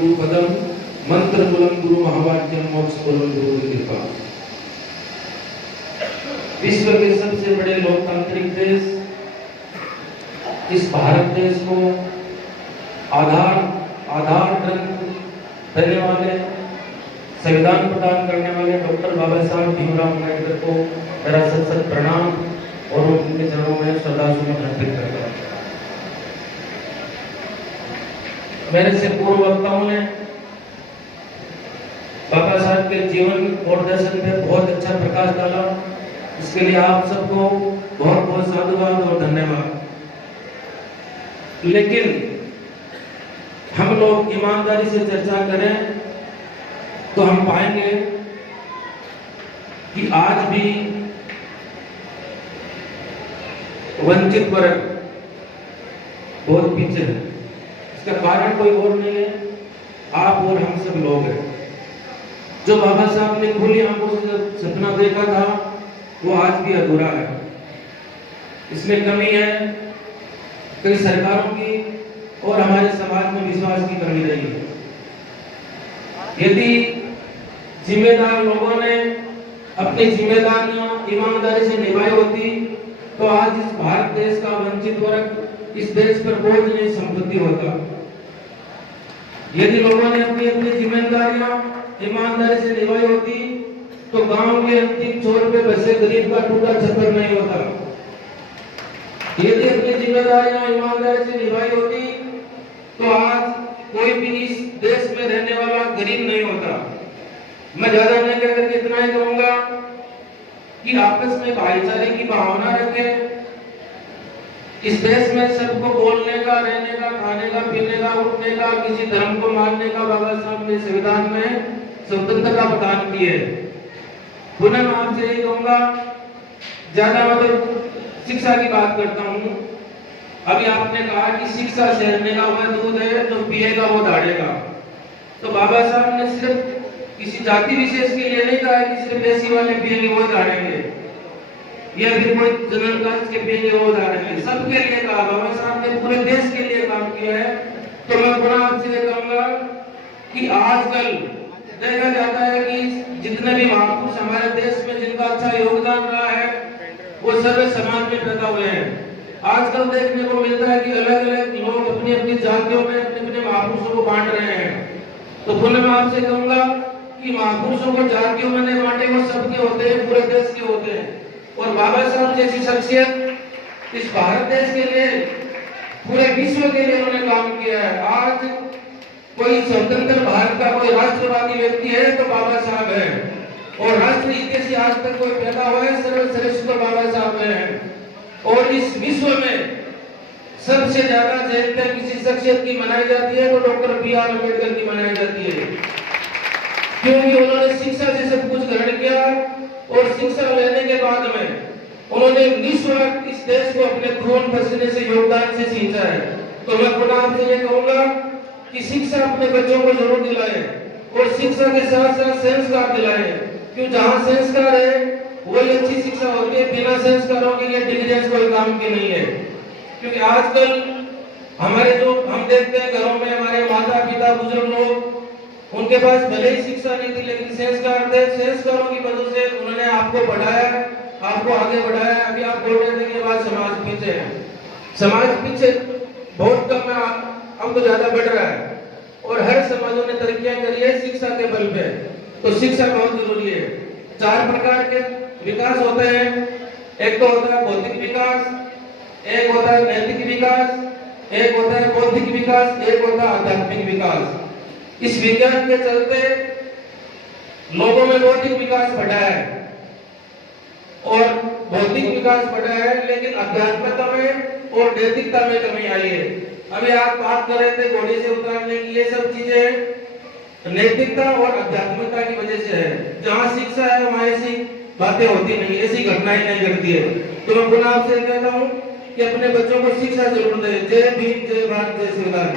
गुरु पदम, मंत्र मूलम गुरु महावाक्यम, मोक्ष मूलम गुरु की कृपा। विश्व के सबसे बड़े लोकतांत्रिक देश इस भारत देश को आधार ग्रंथ देने वाले, संविधान प्रदान करने वाले डॉक्टर बाबा साहब भीमराव अम्बेडकर को मेरा सत प्रणाम और उनके चरणों में श्रद्धासुमन अर्पित करता हूं। मेरे से पूर्व वक्ताओं ने बाबा साहब के जीवन और दर्शन पे बहुत अच्छा प्रकाश डाला, इसके लिए आप सबको बहुत बहुत साधुवाद और धन्यवाद। लेकिन हम लोग ईमानदारी से चर्चा करें तो हम पाएंगे कि आज भी वंचित वर्ग बहुत पीछे है। इसका कारण कोई और नहीं है, आप और हम सब लोग हैं। जो बाबा साहब ने खुली आंखों से सपना देखा था वो आज भी अधूरा है। इसमें कमी है कई सरकारों की और हमारे समाज में विश्वास की कमी रही है। यदि जिम्मेदार लोगों ने अपनी जिम्मेदारियां ईमानदारी से निभाई होती तो आज इस भारत देश का वंचित वर्ग इस देश पर बोझ नहीं संपत्ति होता। यदि लोगों ने अपनी अपनी जिम्मेदारियां ईमानदारी से निभाई होती तो गांव के अंतिम छोर पे बसे गरीब का टूटा छप्पर नहीं होता। यदि अपनी जिम्मेदारियां ईमानदारी से निभाई होती तो आज कोई भी इस देश में रहने वाला गरीब नहीं होता। मैं ज्यादा नहीं कहकर इतना ही कहूंगा कि आपस में भाईचारे की भावना रखें। इस देश में सबको बोलने का, रहने का, खाने का, पीने का, उठने का, किसी धर्म को मानने का बाबा साहब ने संविधान में स्वतंत्रता प्रदान की है। पुनः मैं आपसे यही कहूंगा, ज्यादा मतलब शिक्षा की बात करता हूँ। अभी आपने कहा कि शिक्षा सेरने का वह दूध है जो पिएगा वो दाढ़ेगा। तो बाबा साहब ने सिर्फ किसी जाति विशेष के लिए नहीं कहा कि सिर्फ एसी वाले पिएंगे वो दाढ़ेंगे या फिर कोई जनरल कास्ट के पिएंगे वो दाढ़ेंगे। सबके लिए कहा। बाबा साहब ने पूरे देश के लिए काम किया है। तो मैं पुनः आपसे ये कहूंगा कि आजकल देखा जाता है कि जितने भी महापुरुष हमारे देश में जिनका अच्छा योगदान रहा है वो सर्व समाज में पैदा हुए हैं। आजकल देखने को मिलता है कि अलग अलग लोग अपनी अपनी जातियों में अपने अपने महापुरुषों को बांट रहे हैं। तो पुनः मैं आपसे कहूंगा कि महापुरुषों को जातियों में नहीं बांटे, वो सबके होते हैं, पूरे देश के होते हैं। और बाबा साहब जैसी शख्सियत इस भारत देश के लिए, पूरे विश्व के लिए उन्होंने काम किया है। आज कोई स्वतंत्र भारत का कोई राष्ट्रवादी व्यक्ति है तो बाबा साहब है, और राष्ट्र इतिहास आज तक कोई पैदा हुआ है सर्वश्रेष्ठ तो बाबा साहब है। और इस विश्व में सबसे ज्यादा जयंती किसी शख्सियत की मनाई जाती है तो डॉक्टर B.R. अम्बेडकर की मनाई जाती है, क्योंकि उन्होंने शिक्षा से सब कुछ ग्रहण किया और शिक्षा लेने के बाद में उन्होंने निस्वार्थ इस देश को अपने खून पसीने से योगदान से सींचा है। तो मैं पुनः आपसे ये कहूंगा कि शिक्षा अपने बच्चों को जरूर दिलाए और शिक्षा के साथ साथ संस्कार दिलाए, क्योंकि जहाँ संस्कार है वही अच्छी शिक्षा होती है। बिना संस्कारों के ये डिग्रियां कोई काम की नहीं है। क्योंकि आजकल हमारे जो हम देखते हैं घरों में हमारे माता पिता बुजुर्ग लोग, उनके पास भले ही शिक्षा नहीं थी लेकिन संस्कार थे। संस्कारों की वजह से उन्होंने आपको पढ़ाया, आपको आगे बढ़ाया। अभी आप बोल रहे थे कि बाद समाज पीछे है, समाज पीछे बहुत कम है, अब तो ज्यादा बढ़ रहा है। और हर समाजों ने तरक्कियां करी है शिक्षा के बल पे। तो शिक्षा बहुत जरूरी है। 4 प्रकार के विकास होते हैं। एक तो होता है भौतिक विकास, एक होता है नैतिक विकास, एक होता है बौद्धिक विकास, एक होता है आध्यात्मिक विकास। इस विज्ञान के चलते लोगों में बौद्धिक विकास बढ़ा है और भौतिक विकास बढ़ा है, लेकिन अध्यात्मता में और नैतिकता में कमी आई है। अभी आप बात कर रहे थे घोड़े से उतारने की, ये सब चीजें नैतिकता और अध्यात्मता की वजह से है। जहाँ शिक्षा है वहाँ ऐसी बातें होती नहीं, ऐसी घटनाएं नहीं घटती है। तो मैं पुनः आपसे कहता हूँ कि अपने बच्चों को शिक्षा जरूर दें। जय भीम, जय भारत, जय संविधान।